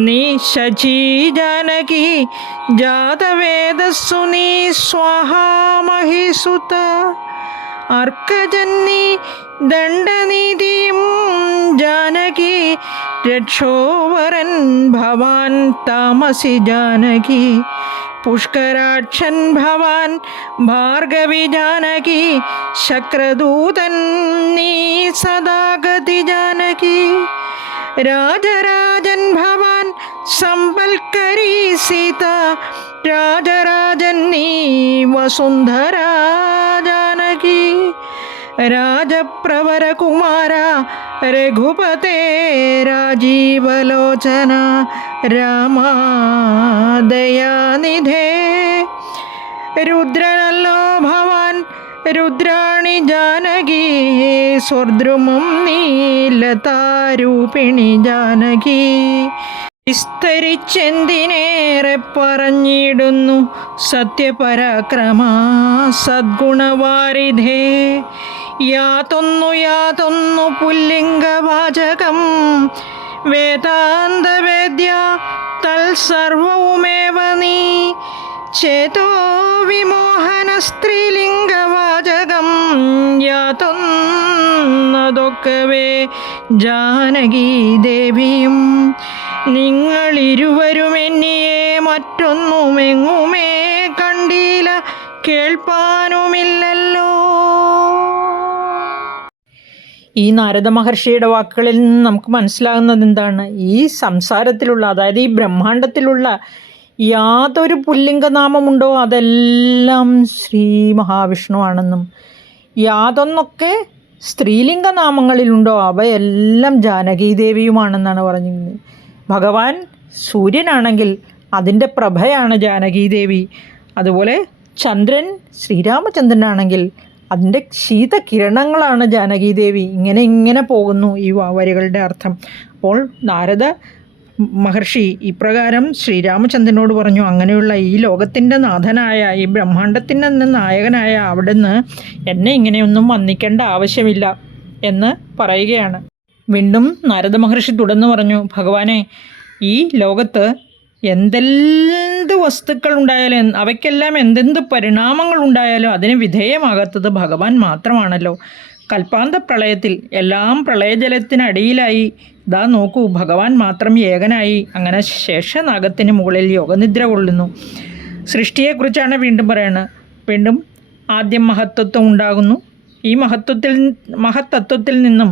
നീ ശചി ജാനകി, ജാതവേദസ്സു നീ സ്വാഹാമഹിസുത, അർക്കജൻ നീ ദണ്ഡനീതിയും ജാനകി രക്ഷോവരൻ ഭവാൻ താമസി ജാനകി പുഷ്കരാക്ഷൻ ഭവാൻ ഭാർഗവി ജാനകി ശക്രദൂതൻ നീ സദാഗതി ജാനകി രാജരാജൻ ഭവാൻ സമ്പൽക്കരി സീത രാജരാജൻ നീ വസുന്ധരാ ജാനകി രാജപ്രവരകുമാര രഘുപതേ രാജീവലോചന രാമാ ദയാനിധേ രുദ്രനല്ലോ ഭവാൻ രുദ്രാണി ജാനകി സ്വർദ്രുമം നീലതാരൂപിണി ജാനകി വിസ്തരിച്ചെന്തിനേറെ പറഞ്ഞിടുന്നു സത്യപരാക്രമ സദ്ഗുണവാരിധേ യാതൊന്നു പുല്ലിംഗവാചകം വേദാന്തവേദ്യ തൽസർവവുമേവ നീ ചേതോ വിമോഹന സ്ത്രീലിംഗവാചകം യാതൊന്നതൊക്കവേ ജാനകീ ദേവിയും നിങ്ങളിരുവരും എന്നിയെ മറ്റൊന്നുമെങ്ങുമേ കണ്ടില്ല കേൾപ്പാനുമില്ലല്ലോ. ഈ നാരദ മഹർഷിയുടെ വാക്കുകളിൽ നിന്ന് നമുക്ക് മനസ്സിലാകുന്നത് എന്താണ്? ഈ സംസാരത്തിലുള്ള, അതായത് ഈ ബ്രഹ്മാണ്ടത്തിലുള്ള യാതൊരു പുല്ലിംഗനാമമുണ്ടോ അതെല്ലാം ശ്രീ മഹാവിഷ്ണുവാണെന്നും യാതൊന്നൊക്കെ സ്ത്രീലിംഗനാമങ്ങളിലുണ്ടോ അവയെല്ലാം ജാനകീദേവിയുമാണെന്നാണ് പറഞ്ഞിരുന്നത്. ഭഗവാൻ സൂര്യനാണെങ്കിൽ അതിൻ്റെ പ്രഭയാണ് ജാനകീദേവി. അതുപോലെ ചന്ദ്രൻ ശ്രീരാമചന്ദ്രനാണെങ്കിൽ അതിൻ്റെ ശീതകിരണങ്ങളാണ് ജാനകീദേവി. ഇങ്ങനെ പോകുന്നു ഈ വരികളുടെ അർത്ഥം. അപ്പോൾ നാരദ മഹർഷി ഇപ്രകാരം ശ്രീരാമചന്ദ്രനോട് പറഞ്ഞു, അങ്ങനെയുള്ള ഈ ലോകത്തിൻ്റെ നാഥനായ, ഈ ബ്രഹ്മാണ്ടത്തിൻ്റെ നായകനായ അവിടുന്ന് എന്നെ ഇങ്ങനെയൊന്നും വന്ദിക്കേണ്ട ആവശ്യമില്ല എന്ന് പറയുകയാണ്. വീണ്ടും നാരദ മഹർഷി തുടർന്ന് പറഞ്ഞു, ഭഗവാനെ, ഈ ലോകത്ത് എന്തെന്ത് വസ്തുക്കൾ ഉണ്ടായാലും അവയ്ക്കെല്ലാം എന്തെന്ത് പരിണാമങ്ങൾ ഉണ്ടായാലും അതിന് വിധേയമാകാത്തത് ഭഗവാൻ മാത്രമാണല്ലോ. കൽപ്പാന്ത പ്രളയത്തിൽ എല്ലാം പ്രളയജലത്തിനടിയിലായി. ഇതാ നോക്കൂ, ഭഗവാൻ മാത്രം ഏകനായി അങ്ങനെ ശേഷനാഗത്തിന് മുകളിൽ യോഗനിദ്ര കൊള്ളുന്നു. സൃഷ്ടിയെക്കുറിച്ചാണ് വീണ്ടും പറയുന്നത്. വീണ്ടും ആദ്യം മഹത്തത്വം ഉണ്ടാകുന്നു. ഈ മഹത്തത്വത്തിൽ നിന്നും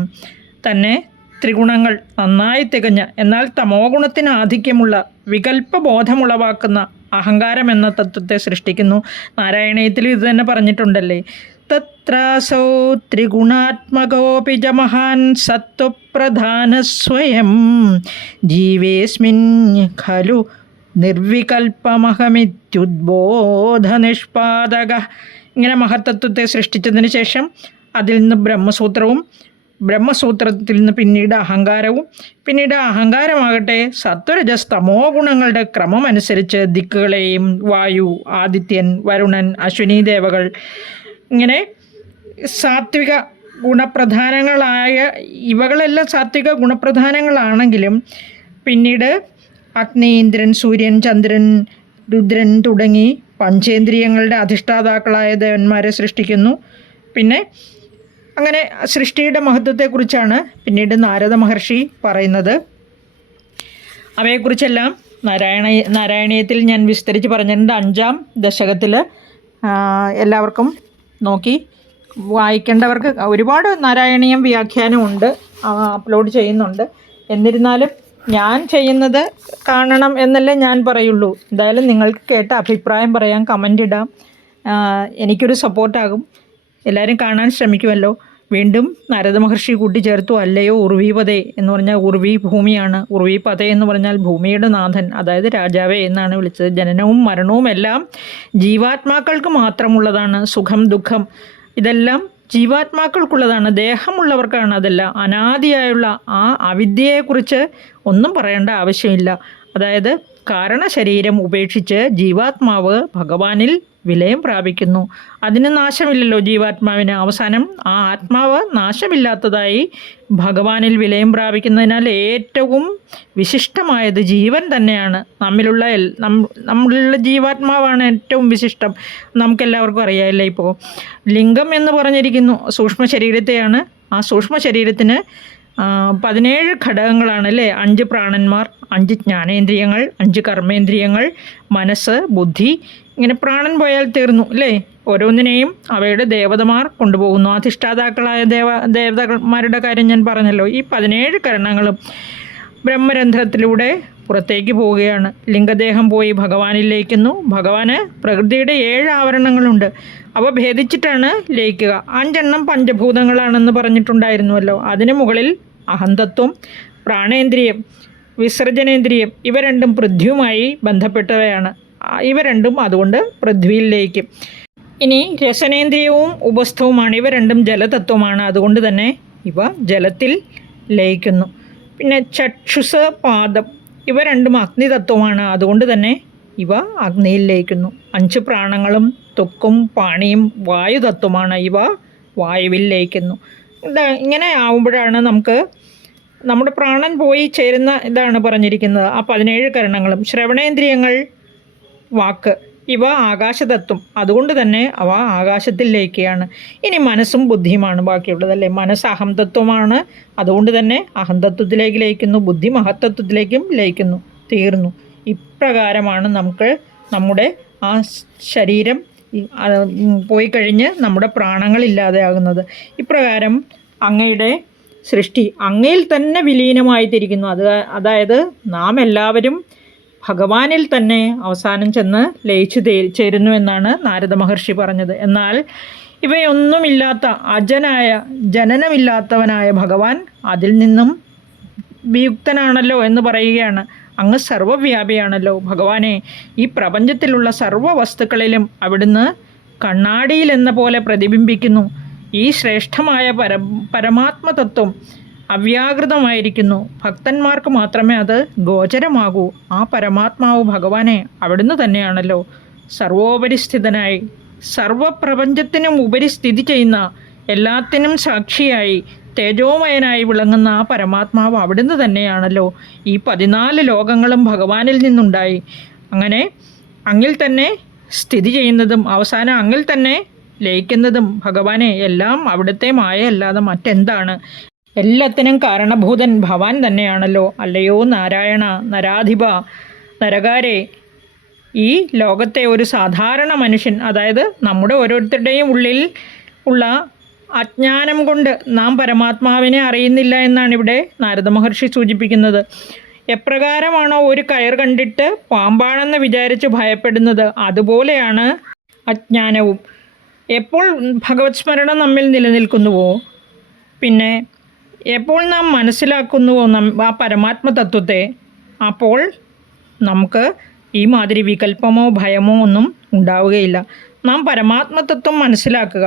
തന്നെ ത്രിഗുണങ്ങൾ നന്നായി തികഞ്ഞ, എന്നാൽ തമോ ഗുണത്തിന് ആധിക്യമുള്ള വികല്പബോധമുളവാക്കുന്ന അഹങ്കാരം എന്ന തത്വത്തെ സൃഷ്ടിക്കുന്നു. നാരായണീയത്തിൽ ഇത് തന്നെ പറഞ്ഞിട്ടുണ്ടല്ലേ, തത്രാസൗ ത്രിഗുണാത്മകോപി ച മഹാൻ സത്വപ്രധാന സ്വയം ജീവേസ്മിൻ ഖലു നിർവികൽപമഹമിത്യുദ്ബോധ നിഷ്പാദക. ഇങ്ങനെ മഹത്തത്വത്തെ സൃഷ്ടിച്ചതിന് ശേഷം അതിൽ നിന്ന് ബ്രഹ്മസൂത്രത്തിൽ നിന്ന് പിന്നീട് അഹങ്കാരവും, പിന്നീട് അഹങ്കാരമാകട്ടെ സത്വരജസ് തമോ ഗുണങ്ങളുടെ ക്രമമനുസരിച്ച് ദിക്കുകളെയും വായു, ആദിത്യൻ, വരുണൻ, അശ്വിനി ദേവകൾ, ഇങ്ങനെ സാത്വിക ഗുണപ്രധാനങ്ങളായ ഇവകളെല്ലാം സാത്വിക ഗുണപ്രധാനങ്ങളാണെങ്കിലും പിന്നീട് അഗ്നി, ഇന്ദ്രൻ, സൂര്യൻ, ചന്ദ്രൻ, രുദ്രൻ തുടങ്ങി പഞ്ചേന്ദ്രിയങ്ങളുടെ അധിഷ്ഠാതാക്കളായ ദേവന്മാരെ സൃഷ്ടിക്കുന്നു. പിന്നെ അങ്ങനെ സൃഷ്ടിയുടെ മഹത്വത്തെക്കുറിച്ചാണ് പിന്നീട് നാരദ മഹർഷി പറയുന്നത്. അവയെക്കുറിച്ചെല്ലാം നാരായണീയത്തിൽ ഞാൻ വിസ്തരിച്ച് പറഞ്ഞിട്ടുണ്ട്. 5-ാം ദശകത്തിൽ എല്ലാവർക്കും നോക്കി വായിക്കേണ്ടവർക്ക് ഒരുപാട് നാരായണീയം വ്യാഖ്യാനമുണ്ട്, അപ്ലോഡ് ചെയ്യുന്നുണ്ട്. എന്നിരുന്നാലും ഞാൻ ചെയ്യുന്നത് കാണണം എന്നല്ലേ ഞാൻ പറയുള്ളൂ. എന്തായാലും നിങ്ങൾക്ക് കേട്ട അഭിപ്രായം പറയാം, കമൻ്റ് ഇടാം, എനിക്കൊരു സപ്പോർട്ടാകും. എല്ലാവരും കാണാൻ ശ്രമിക്കുമല്ലോ. വീണ്ടും നാരദ മഹർഷി കൂട്ടിച്ചേർത്തു, അല്ലയോ ഉർവീപതേ എന്ന് പറഞ്ഞാൽ ഉർവി ഭൂമിയാണ്, ഉർവീപതേ എന്ന് പറഞ്ഞാൽ ഭൂമിയുടെ നാഥൻ, അതായത് രാജാവേ എന്നാണ് വിളിച്ചത്. ജനനവും മരണവും എല്ലാം ജീവാത്മാക്കൾക്ക് മാത്രമുള്ളതാണ്. സുഖം, ദുഃഖം ഇതെല്ലാം ജീവാത്മാക്കൾക്കുള്ളതാണ്, ദേഹമുള്ളവർക്കാണ് അതെല്ലാം. അനാദിയായുള്ള ആ അവിദ്യയെക്കുറിച്ച് ഒന്നും പറയേണ്ട ആവശ്യമില്ല. അതായത് കാരണശരീരം ഉപേക്ഷിച്ച് ജീവാത്മാവ് ഭഗവാനിൽ വിലയം പ്രാപിക്കുന്നു. അതിന് നാശമില്ലല്ലോ ജീവാത്മാവിന്. അവസാനം ആ ആത്മാവ് നാശമില്ലാത്തതായി ഭഗവാനിൽ വിലയം പ്രാപിക്കുന്നതിനാൽ ഏറ്റവും വിശിഷ്ടമായത് ജീവൻ തന്നെയാണ്. നമ്മളിലുള്ള ജീവാത്മാവാണ് ഏറ്റവും വിശിഷ്ടം. നമുക്കെല്ലാവർക്കും അറിയാമല്ലേ. ഇപ്പോൾ ലിംഗം എന്ന് പറഞ്ഞിരിക്കുന്നു സൂക്ഷ്മ ശരീരത്തെയാണ്, ആ സൂക്ഷ്മ ശരീരത്തിന് 17 ഘടകങ്ങളാണ് അല്ലേ? 5 പ്രാണന്മാർ, 5 ജ്ഞാനേന്ദ്രിയങ്ങൾ, 5 കർമ്മേന്ദ്രിയങ്ങൾ, മനസ്സ്, ബുദ്ധി. ഇങ്ങനെ പ്രാണൻ പോയാൽ തീർന്നു അല്ലേ? ഓരോന്നിനെയും അവയുടെ ദേവതമാർ കൊണ്ടുപോകുന്നു. അധിഷ്ഠാതാക്കളായ ദേവതമാരുടെ കാര്യം ഞാൻ പറഞ്ഞല്ലോ. ഈ 17 കരണങ്ങളും ബ്രഹ്മരന്ധ്രത്തിലൂടെ പുറത്തേക്ക് പോവുകയാണ്. ലിംഗദേഹം പോയി ഭഗവാനിൽ ലയിക്കുന്നു. ഭഗവാന് പ്രകൃതിയുടെ 7 ആവരണങ്ങളുണ്ട്. അവ ഭേദിച്ചിട്ടാണ് ലയിക്കുക. 5 എണ്ണം പഞ്ചഭൂതങ്ങളാണെന്ന് പറഞ്ഞിട്ടുണ്ടായിരുന്നുവല്ലോ. അതിന് മുകളിൽ അഹന്തത്വം, പ്രാണേന്ദ്രിയം, വിസർജനേന്ദ്രിയം ഇവ രണ്ടും പൃഥ്വിയുമായി ബന്ധപ്പെട്ടവയാണ്. ഇവ രണ്ടും അതുകൊണ്ട് പൃഥ്വിയിൽ ലയിക്കും. ഇനി രസനേന്ദ്രിയവും ഉപസ്ഥവുമാണ്. ഇവ രണ്ടും ജലതത്വമാണ്. അതുകൊണ്ട് തന്നെ ഇവ ജലത്തിൽ ലയിക്കുന്നു. പിന്നെ ചക്ഷുസ്, പാദം ഇവ രണ്ടും അഗ്നിതത്വമാണ്. അതുകൊണ്ട് തന്നെ ഇവ അഗ്നിയിൽ ലയിക്കുന്നു. 5 പ്രാണങ്ങളും ത്വക്കും പാണിയും വായുതത്വമാണ്. ഇവ വായുവിൽ ലയിക്കുന്നു. ഇങ്ങനെ ആവുമ്പോഴാണ് നമുക്ക് നമ്മുടെ പ്രാണൻ പോയി ചേരുന്ന ഇതാണ് പറഞ്ഞിരിക്കുന്നത്. ആ 17 കരണങ്ങളും. ശ്രവണേന്ദ്രിയങ്ങൾ, വാക്ക് ഇവ ആകാശതത്വം. അതുകൊണ്ട് തന്നെ അവ ആകാശത്തിൽ ലയിക്കുകയാണ്. ഇനി മനസ്സും ബുദ്ധിയുമാണ് ബാക്കിയുള്ളതല്ലേ? മനസ്സ് അഹംതത്വമാണ്. അതുകൊണ്ട് തന്നെ അഹംതത്വത്തിലേക്ക് ലയിക്കുന്നു. ബുദ്ധി മഹത്തത്വത്തിലേക്കും ലയിക്കുന്നു. തീർന്നു. ഇപ്രകാരമാണ് നമുക്ക് നമ്മുടെ ആ ശരീരം പോയി കഴിഞ്ഞ് നമ്മുടെ പ്രാണങ്ങളില്ലാതെയാകുന്നത്. ഇപ്രകാരം അങ്ങയുടെ സൃഷ്ടി അങ്ങയിൽ തന്നെ വിലീനമായിത്തിരിക്കുന്നു. അതായത് നാം എല്ലാവരും ഭഗവാനിൽ തന്നെ അവസാനം ചെന്ന് ലയിച്ചു ചേരുന്നു എന്നാണ് നാരദ മഹർഷി പറഞ്ഞത്. എന്നാൽ ഇവയൊന്നുമില്ലാത്ത അജനായ, ജനനമില്ലാത്തവനായ ഭഗവാൻ അതിൽ നിന്നും വിയുക്തനാണല്ലോ എന്ന് പറയുകയാണ്. അങ്ങ് സർവ്വവ്യാപിയാണല്ലോ ഭഗവാനെ. ഈ പ്രപഞ്ചത്തിലുള്ള സർവ്വ വസ്തുക്കളിലും അവിടുന്ന് കണ്ണാടിയിൽ എന്ന പോലെ പ്രതിബിംബിക്കുന്നു. ഈ ശ്രേഷ്ഠമായ പരമാത്മതത്വം അവ്യാകൃതമായിരിക്കുന്നു. ഭക്തന്മാർക്ക് മാത്രമേ അത് ഗോചരമാകൂ. ആ പരമാത്മാവ് ഭഗവാനെ അവിടുന്ന് തന്നെയാണല്ലോ. സർവോപരിസ്ഥിതനായി, സർവപ്രപഞ്ചത്തിനും ഉപരി സ്ഥിതി ചെയ്യുന്ന, എല്ലാത്തിനും സാക്ഷിയായി, തേജോമയനായി വിളങ്ങുന്ന ആ പരമാത്മാവ് അവിടുന്ന് തന്നെയാണല്ലോ. ഈ 14 ലോകങ്ങളും ഭഗവാനിൽ നിന്നുണ്ടായി. അങ്ങനെ അങ്ങിൽ തന്നെ സ്ഥിതി ചെയ്യുന്നതും അവസാനം അങ്ങിൽ തന്നെ ലയിക്കുന്നതും ഭഗവാനെ എല്ലാം അവിടുത്തെ മായ അല്ലാതെ മറ്റെന്താണ്? എല്ലാത്തിനും കാരണഭൂതൻ ഭവാൻ തന്നെയാണല്ലോ. അല്ലയോ നാരായണ, നരാധിപ, നരകാരെ. ഈ ലോകത്തെ ഒരു സാധാരണ മനുഷ്യൻ, അതായത് നമ്മുടെ ഓരോരുത്തരുടെയും ഉള്ളിൽ ഉള്ള അജ്ഞാനം കൊണ്ട് നാം പരമാത്മാവിനെ അറിയുന്നില്ല എന്നാണ് ഇവിടെ നാരദ മഹർഷി സൂചിപ്പിക്കുന്നത്. എപ്രകാരമാണോ ഒരു കയർ കണ്ടിട്ട് പാമ്പാണെന്ന് വിചാരിച്ച് ഭയപ്പെടുന്നത്, അതുപോലെയാണ് അജ്ഞാനവും. എപ്പോൾ ഭഗവത് സ്മരണ നമ്മിൽ നിലനിൽക്കുന്നുവോ, പിന്നെ എപ്പോൾ നാം മനസ്സിലാക്കുന്നുവോ ആ പരമാത്മ തത്വത്തെ, അപ്പോൾ നമുക്ക് ഈ മാതിരി വികല്പമോ ഭയമോ ഒന്നും ഉണ്ടാവുകയില്ല. നാം പരമാത്മതത്വം മനസ്സിലാക്കുക.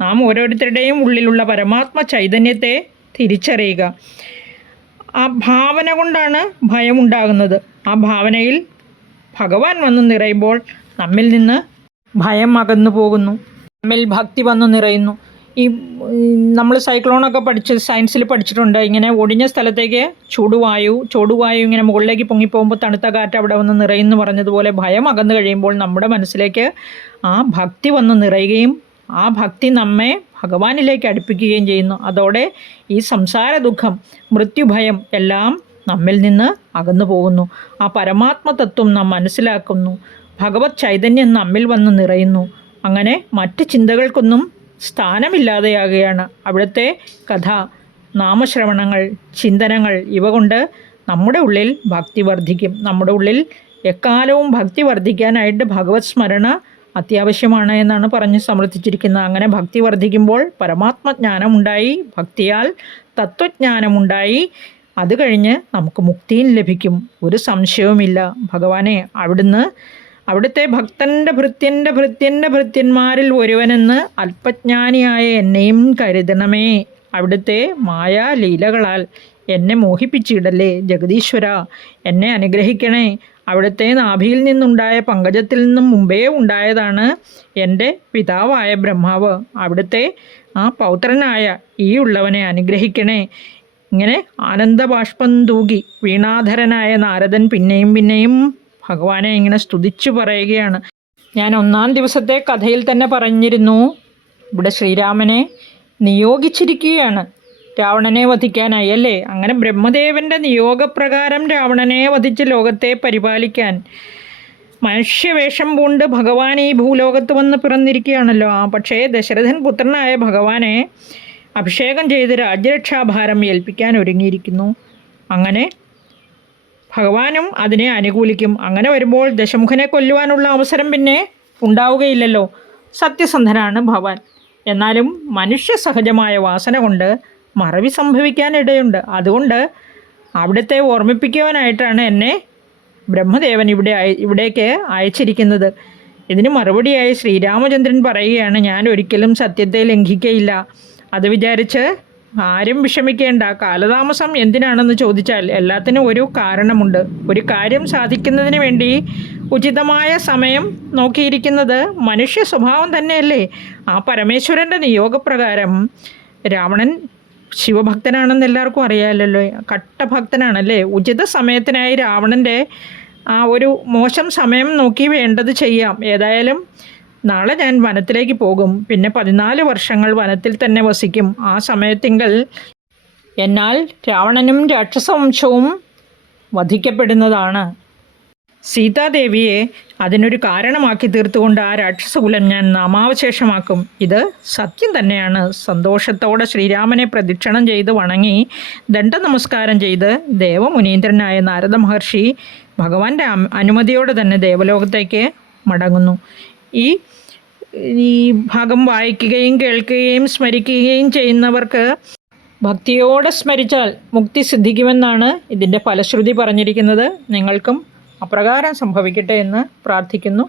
നാം ഓരോരുത്തരുടെയും ഉള്ളിലുള്ള പരമാത്മ ചൈതന്യത്തെ തിരിച്ചറിയുക. ആ ഭാവന കൊണ്ടാണ് ഭയമുണ്ടാകുന്നത്. ആ ഭാവനയിൽ ഭഗവാൻ വന്ന് നിറയുമ്പോൾ നമ്മിൽ നിന്ന് ഭയം അകന്നു പോകുന്നു. നമ്മിൽ ഭക്തി വന്ന് നിറയുന്നു. ഈ നമ്മൾ സൈക്ലോണൊക്കെ സയൻസിൽ പഠിച്ചിട്ടുണ്ട്. ഇങ്ങനെ ഒടിഞ്ഞ സ്ഥലത്തേക്ക് ചൂടുവായു ഇങ്ങനെ മുകളിലേക്ക് പൊങ്ങിപ്പോകുമ്പോൾ തണുത്ത കാറ്റ് അവിടെ വന്ന് നിറയുന്നു പറഞ്ഞതുപോലെ ഭയം അകന്നു കഴിയുമ്പോൾ നമ്മുടെ മനസ്സിലേക്ക് ആ ഭക്തി വന്ന് നിറയുകയും ആ ഭക്തി നമ്മെ ഭഗവാനിലേക്ക് അടുപ്പിക്കുകയും ചെയ്യുന്നു. അതോടെ ഈ സംസാര ദുഃഖം, മൃത്യുഭയം എല്ലാം നമ്മിൽ നിന്ന് അകന്നു പോകുന്നു. ആ പരമാത്മതത്വം നാം മനസ്സിലാക്കുന്നു. ഭഗവത് ചൈതന്യം നമ്മിൽ വന്ന് നിറയുന്നു. അങ്ങനെ മറ്റ് ചിന്തകൾക്കൊന്നും സ്ഥാനമില്ലാതെയാകുകയാണ്. അവിടുത്തെ കഥ, നാമശ്രവണങ്ങൾ, ചിന്തനങ്ങൾ ഇവ കൊണ്ട് നമ്മുടെ ഉള്ളിൽ ഭക്തി വർദ്ധിക്കും. നമ്മുടെ ഉള്ളിൽ എക്കാലവും ഭക്തി വർദ്ധിക്കാനായിട്ട് ഭഗവത് സ്മരണ അത്യാവശ്യമാണ് എന്നാണ് പറഞ്ഞ് സമർത്ഥിച്ചിരിക്കുന്നത്. അങ്ങനെ ഭക്തി വർദ്ധിക്കുമ്പോൾ പരമാത്മജ്ഞാനമുണ്ടായി, ഭക്തിയാൽ തത്വജ്ഞാനമുണ്ടായി. അത് കഴിഞ്ഞ് നമുക്ക് മുക്തിയും ലഭിക്കും. ഒരു സംശയവുമില്ല. ഭഗവാനെ അവിടുത്തെ ഭക്തൻ്റെ ഭൃത്യന്മാരിൽ ഒരുവനെന്ന് അല്പജ്ഞാനിയായ എന്നെയും കരുതണമേ. അവിടുത്തെ മായാലീലകളാൽ എന്നെ മോഹിപ്പിച്ചിടല്ലേ ജഗദീശ്വര. എന്നെ അനുഗ്രഹിക്കണേ. അവിടുത്തെ നാഭിയിൽ നിന്നുണ്ടായ പങ്കജത്തിൽ നിന്നും മുമ്പേ ഉണ്ടായതാണ് എൻ്റെ പിതാവായ ബ്രഹ്മാവ്. അവിടുത്തെ ആ പൗത്രനായ ഈ ഉള്ളവനെ അനുഗ്രഹിക്കണേ. ഇങ്ങനെ ആനന്ദബാഷ്പം തൂകി വീണാധരനായ നാരദൻ പിന്നെയും ഭഗവാനെ ഇങ്ങനെ സ്തുതിച്ചു പറയുകയാണ്. ഞാൻ 1-ാം ദിവസത്തെ കഥയിൽ തന്നെ പറഞ്ഞിരുന്നു, ഇവിടെ ശ്രീരാമനെ നിയോഗിച്ചിരിക്കുകയാണ് രാവണനെ വധിക്കാനായി അല്ലേ? അങ്ങനെ ബ്രഹ്മദേവൻ്റെ നിയോഗപ്രകാരം രാവണനെ വധിച്ച് ലോകത്തെ പരിപാലിക്കാൻ മനുഷ്യവേഷം പൂണ്ട് ഭഗവാൻ ഈ ഭൂലോകത്ത് വന്ന് പിറന്നിരിക്കുകയാണല്ലോ. പക്ഷേ ദശരഥൻ പുത്രനായ ഭഗവാനെ അഭിഷേകം ചെയ്ത് രാജ്യരക്ഷാഭാരം ഏൽപ്പിക്കാൻ ഒരുങ്ങിയിരിക്കുന്നു. അങ്ങനെ ഭഗവാനും അതിനെ അനുകൂലിക്കും. അങ്ങനെ വരുമ്പോൾ ദശമുഖനെ കൊല്ലുവാനുള്ള അവസരം പിന്നെ ഉണ്ടാവുകയില്ലല്ലോ. സത്യസന്ധനാണ് ഭഗവാൻ. എന്നാലും മനുഷ്യ സഹജമായ വാസന കൊണ്ട് മറവി സംഭവിക്കാനിടയുണ്ട്. അതുകൊണ്ട് അവിടുത്തെ ഓർമ്മിപ്പിക്കുവാനായിട്ടാണ് എന്നെ ബ്രഹ്മദേവൻ ഇവിടേക്ക് അയച്ചിരിക്കുന്നത്. ഇതിന് മറുപടിയായി ശ്രീരാമചന്ദ്രൻ പറയുകയാണ്, ഞാൻ ഒരിക്കലും സത്യത്തെ ലംഘിക്കയില്ല. അത് വിചാരിച്ച് ആരും വിഷമിക്കേണ്ട. കാലതാമസം എന്തിനാണെന്ന് ചോദിച്ചാൽ എല്ലാത്തിനും ഒരു കാരണമുണ്ട്. ഒരു കാര്യം സാധിക്കുന്നതിന് വേണ്ടി ഉചിതമായ സമയം നോക്കിയിരിക്കുന്നത് മനുഷ്യ സ്വഭാവം തന്നെയല്ലേ? ആ പരമേശ്വരൻ്റെ നിയോഗപ്രകാരം രാവണൻ ശിവഭക്തനാണെന്ന് എല്ലാവർക്കും അറിയാമല്ലോ. കട്ടഭക്തനാണല്ലേ. ഉചിത സമയത്തിനായി രാവണൻ്റെ ആ ഒരു മോശം സമയം നോക്കി വേണ്ടത് ചെയ്യാം. ഏതായാലും നാളെ ഞാൻ വനത്തിലേക്ക് പോകും. പിന്നെ 14 വർഷങ്ങൾ വനത്തിൽ തന്നെ വസിക്കും. ആ സമയത്തിങ്കൽ എന്നാൽ രാവണനും രാക്ഷസവംശവും വധിക്കപ്പെടുന്നതാണ്. സീതാദേവിയെ അതിനൊരു കാരണമാക്കി തീർത്തുകൊണ്ട് ആ രാക്ഷസകുലം ഞാൻ നാമാവശേഷമാക്കും. ഇത് സത്യം തന്നെയാണ്. സന്തോഷത്തോടെ ശ്രീരാമനെ പ്രദക്ഷിണം ചെയ്ത് വണങ്ങി ദണ്ഡനമസ്കാരം ചെയ്ത് ദേവമുനീന്ദ്രനായ നാരദ മഹർഷി ഭഗവാന്റെ അനുമതിയോടെ തന്നെ ദേവലോകത്തേക്ക് മടങ്ങുന്നു. ഈ ഭാഗം വായിക്കുകയും കേൾക്കുകയും സ്മരിക്കുകയും ചെയ്യുന്നവർക്ക് ഭക്തിയോടെ സ്മരിച്ചാൽ മുക്തി സിദ്ധിക്കുമെന്നാണ് ഇതിൻ്റെ ഫലശ്രുതി പറഞ്ഞിരിക്കുന്നത്. നിങ്ങൾക്കും അപ്രകാരം സംഭവിക്കട്ടെ എന്ന് പ്രാർത്ഥിക്കുന്നു.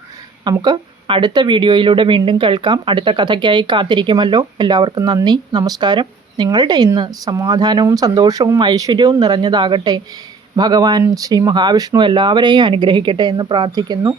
നമുക്ക് അടുത്ത വീഡിയോയിലൂടെ വീണ്ടും കേൾക്കാം. അടുത്ത കഥയ്ക്കായി കാത്തിരിക്കുമല്ലോ. എല്ലാവർക്കും നന്ദി, നമസ്കാരം. നിങ്ങളുടെ ഇന്ന് സമാധാനവും സന്തോഷവും ഐശ്വര്യവും നിറഞ്ഞതാകട്ടെ. ഭഗവാൻ ശ്രീ മഹാവിഷ്ണു എല്ലാവരെയും അനുഗ്രഹിക്കട്ടെ എന്ന് പ്രാർത്ഥിക്കുന്നു.